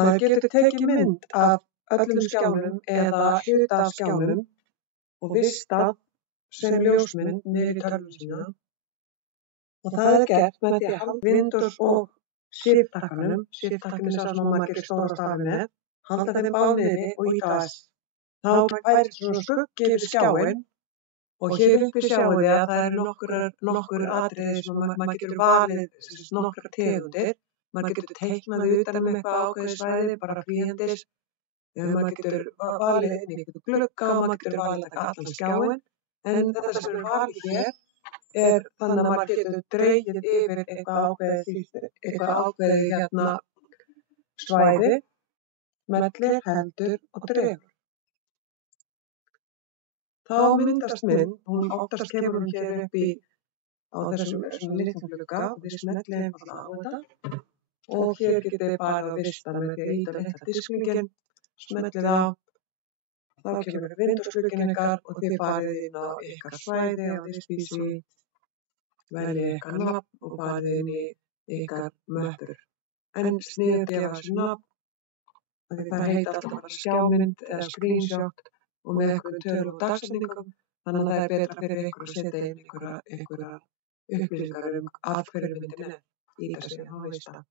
Maður getur tekið mynd af öllum skjánum eða hluta af skjánum og vistað sem ljósmynd niður í tölvu sína. Og það er gert með því að halda Windows og Shift-takkanum, Shift-takkin er sá sem maður gerir stóra stafi með, halda þeim báðum niðri og ýta á S. Þá færist svona skuggi yfir skjáinn og hér uppi sjáið þið að það eru nokkur atriði sem maður getur valið nokkrar tegundir. Maður getur teiknað utan eitthvað ákveðið svæði, bara flýendis. Maður getur valið inn í einhvern glugga og maður getur valið allan skjáinn. En þetta sem er valið hér er þannig að maður getur dregið yfir eitthvað ákveðið svæði, smellir, heldur og dregur. Þá myndast mynd, hún oftast kemur hún hér upp á þessum litlum glugga og við smellum einfaldlega á þetta og hér getið þið bara vistað með því að ýta litla disklinginn, smellið á, þá kemur Windows-glugginn ykkar og þið farið inn á ykkar svæði á this PC, veljið ykkar nafn og farið inn í ykkar möppur. En sniðugt að gefa þessu nafn, því það heita alltaf bara skjámynd eða screenshot og með einhverjum tölum og dagsetningum, þannig að það er betra fyrir ykkur að setja inn einhverjar upplýsingar af hverju myndin er í þessu á vista.